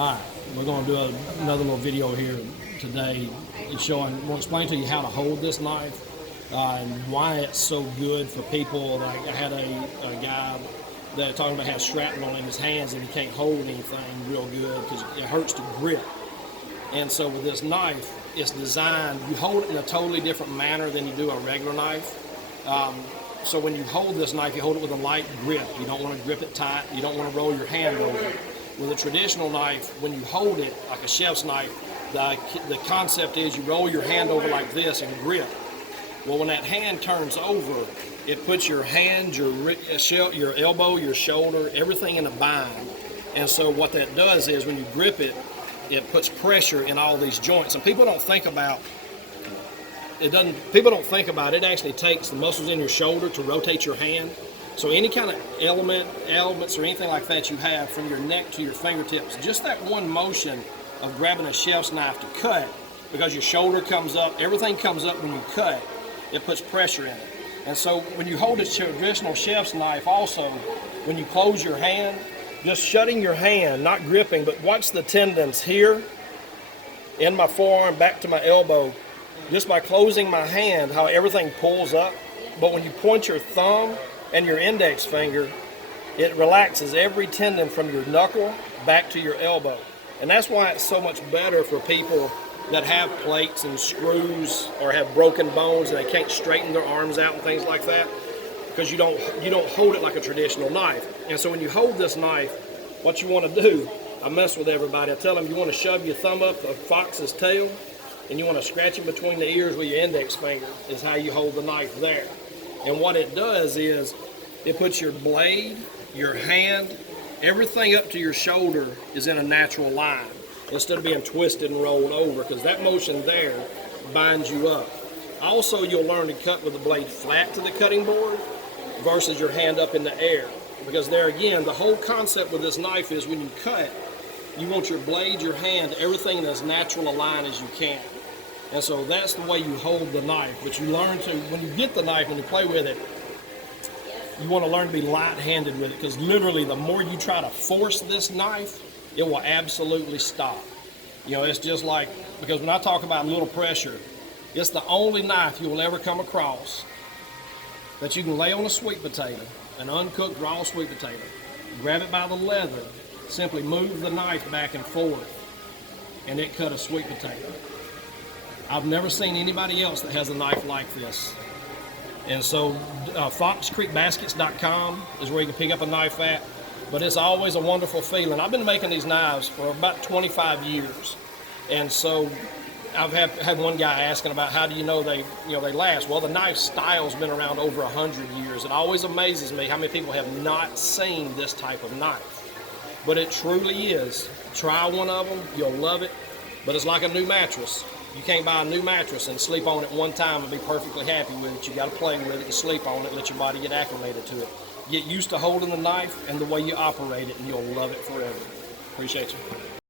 All right, we're going to do another little video here today. It's showing, we'll explain to you how to hold this knife and why it's so good for people. Like I had a guy that talking about has shrapnel in his hands and he can't hold anything real good because it hurts to grip. And so with this knife, it's designed, you hold it in a totally different manner than you do a regular knife. So when you hold this knife, you hold it with a light grip. You don't want to grip it tight. You don't want to roll your hand over. With a traditional knife, when you hold it, like a chef's knife, the concept is you roll your hand over like this and grip. Well, when that hand turns over, it puts your hand, your elbow, your shoulder, everything in a bind. And so what that does is when you grip it, it puts pressure in all these joints. And people don't think about it. It actually takes the muscles in your shoulder to rotate your hand. So any kind of elements or anything like that you have from your neck to your fingertips, just that one motion of grabbing a chef's knife to cut, because your shoulder comes up, everything comes up when you cut, it puts pressure in it. And so when you hold a traditional chef's knife also, when you close your hand, just shutting your hand, not gripping, but watch the tendons here, in my forearm, back to my elbow, just by closing my hand, how everything pulls up. But when you point your thumb and your index finger, it relaxes every tendon from your knuckle back to your elbow. And that's why it's so much better for people that have plates and screws or have broken bones and they can't straighten their arms out and things like that, because you don't hold it like a traditional knife. And so when you hold this knife, what you want to do, I mess with everybody, I tell them you want to shove your thumb up a fox's tail and you want to scratch it between the ears with your index finger, is how you hold the knife there. And what it does is it puts your blade, your hand, everything up to your shoulder is in a natural line instead of being twisted and rolled over, because that motion there binds you up. Also, you'll learn to cut with the blade flat to the cutting board versus your hand up in the air, because there again, the whole concept with this knife is when you cut, you want your blade, your hand, everything in as natural a line as you can. And so that's the way you hold the knife. But you learn to, when you get the knife and you play with it, you want to learn to be light-handed with it, because literally the more you try to force this knife, it will absolutely stop. You know, it's just like, because when I talk about little pressure, it's the only knife you will ever come across that you can lay on a sweet potato, an uncooked raw sweet potato, grab it by the leather, simply move the knife back and forth, and it cut a sweet potato. I've never seen anybody else that has a knife like this. And so Foxcreekbaskets.com is where you can pick up a knife at, but it's always a wonderful feeling. I've been making these knives for about 25 years. And so I've had one guy asking about how do you know they last. Well, the knife style's been around over 100 years. It always amazes me how many people have not seen this type of knife. But it truly is. Try one of them, you'll love it. But it's like a new mattress. You can't buy a new mattress and sleep on it one time and be perfectly happy with it. You got to play with it and sleep on it, let your body get acclimated to it. Get used to holding the knife and the way you operate it, and you'll love it forever. Appreciate you.